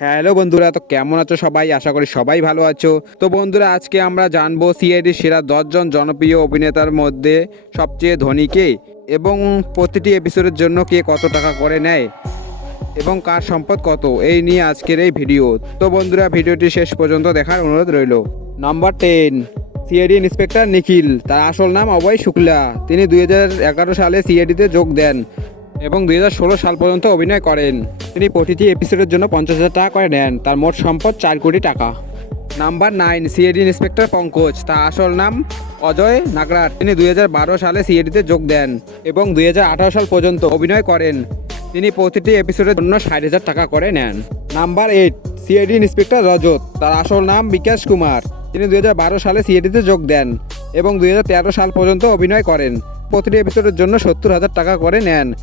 Hello বন্ধুরা, তো কেমন আছো সবাই? আশা করি সবাই ভালো আছো। তো বন্ধুরা, আজকে আমরা জানব সিআইডির সেরা দশজন জনপ্রিয় অভিনেতার মধ্যে সবচেয়ে ধনী কে এবং প্রতিটি এপিসোডের জন্য কে কত টাকা করে নেয় এবং কার সম্পদ কত, এই নিয়ে আজকের এই ভিডিও তো বন্ধুরা, ভিডিওটি শেষ পর্যন্ত দেখার অনুরোধ রইল। Number ten CID inspector Nikhil. তার আসল নাম অভয় শুক্লা। তিনি দুই হাজার এগারো সালে সিআইডিতে যোগ দেন এবং দুই হাজার ষোলো সাল পর্যন্ত অভিনয় করেন। তিনি প্রতিটি এপিসোডের জন্য পঞ্চাশ হাজার টাকা করে নেন। তার মোট সম্পদ চার কোটি টাকা। Number nine CID inspector Pankaj. তার আসল নাম অজয় নাগরাট। তিনি দুই হাজার বারো সালে সিএডিতে যোগ দেন এবং দুই হাজার আঠারো সাল পর্যন্ত অভিনয় করেন। তিনি প্রতিটি এপিসোডের জন্য ষাট হাজার টাকা করে নেন। Number eight CID inspector Rajat. তার আসল নাম বিকাশ কুমার। তিনি দুই হাজার বারো সালে সিআইডিতে যোগ দেন এবং দুই হাজার তেরো সাল পর্যন্ত অভিনয় করেন। প্রতিটি এপিসোডের জন্য সত্তর হাজার টাকা করে নেন।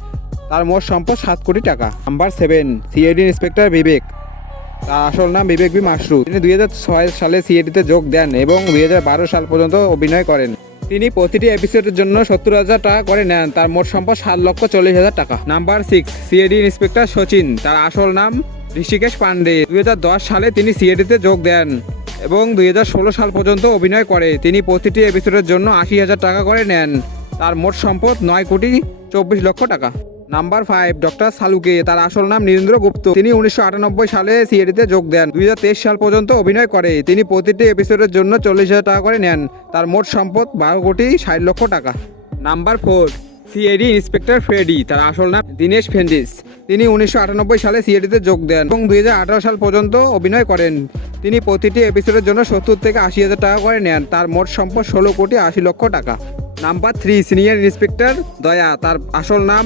তার মোট সম্পদ সাত কোটি টাকা। Number seven CID inspector Vivek. তার আসল নাম বিবেক বি মাসরু। তিনি দুই হাজার ছয় সালে সিআইডিতে যোগ দেন এবং দুই হাজার বারো সাল পর্যন্ত অভিনয় করেন। তিনি প্রতিটি এপিসোডের জন্য সত্তর হাজার টাকা করে নেন। তার মোট সম্পদ সাত লক্ষ চল্লিশ হাজার টাকা। Number six CID inspector Sachin. তার আসল নাম ঋষিকেশ পান্ডে। দুই হাজার দশ সালে তিনি সিআইডিতে যোগ দেন এবং দুই হাজার ষোলো সাল পর্যন্ত অভিনয় করে। তিনি প্রতিটি এপিসোডের জন্য আশি হাজার টাকা করে নেন। তার মোট সম্পদ নয় কোটি চব্বিশ লক্ষ টাকা। Number five, doctor Salunke. তার আসল নাম নীরেন্দ্র গুপ্ত। তিনি উনিশশো আটানব্বই সালে সিএডিতে যোগ দেন। দু হাজার তেইশ সাল পর্যন্ত অভিনয় করে। তিনি প্রতিটি এপিসোডের জন্য চল্লিশ হাজার টাকা করে নেন। তার মোট সম্পদ বারো কোটি ষাট লক্ষ টাকা। Number four, CID inspector Freddy. তার আসল নাম দীনেশ ফেন্ডিস। তিনি উনিশশো আটানব্বই সালে সিএডিতে যোগ দেন এবং দুই হাজার আঠারো সাল পর্যন্ত অভিনয় করেন। তিনি প্রতিটি এপিসোডের জন্য সত্তর থেকে আশি হাজার টাকা করে নেন। তার মোট সম্পদ ষোলো কোটি আশি লক্ষ টাকা। নাম্বার থ্রি, সিনিয়র ইন্সপেক্টর দয়া। তার আসল নাম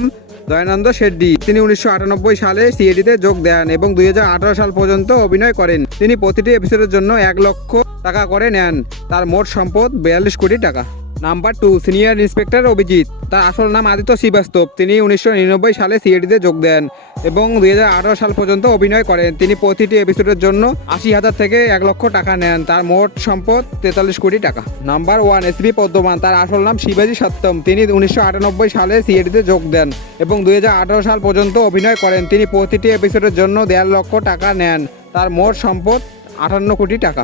দয়ানন্দ শেড্ডি তিনি উনিশশো আটানব্বই সালে সিএডিতে যোগ দেন এবং দুই হাজার আঠেরো সাল পর্যন্ত অভিনয় করেন। তিনি প্রতিটি এপিসোডের জন্য এক লক্ষ টাকা করে নেন। তার মোট সম্পদ বিয়াল্লিশ কোটি টাকা। Number two, senior inspector Abhijit. তার আসল নাম আদিত্য শ্রীবাস্তব। তিনি উনিশশো নিরানব্বই সালে সিএডিতে যোগ দেন এবং দু হাজার আঠারো সাল পর্যন্ত অভিনয় করেন। তিনি প্রতিটি এপিসোডের জন্য আশি হাজার থেকে এক লক্ষ টাকা নেন। তার মোট সম্পদ তেতাল্লিশ কোটি টাকা। নাম্বার ওয়ান এসবি পদ্মমান তার আসল নাম শিবাজি সত্যম। তিনি উনিশশো আটানব্বই সালে সিএডিতে যোগ দেন এবং দু হাজার আঠেরো সাল পর্যন্ত অভিনয় করেন। তিনি প্রতিটি এপিসোডের জন্য দেড় লক্ষ টাকা নেন। তার মোট সম্পদ আটান্ন কোটি টাকা।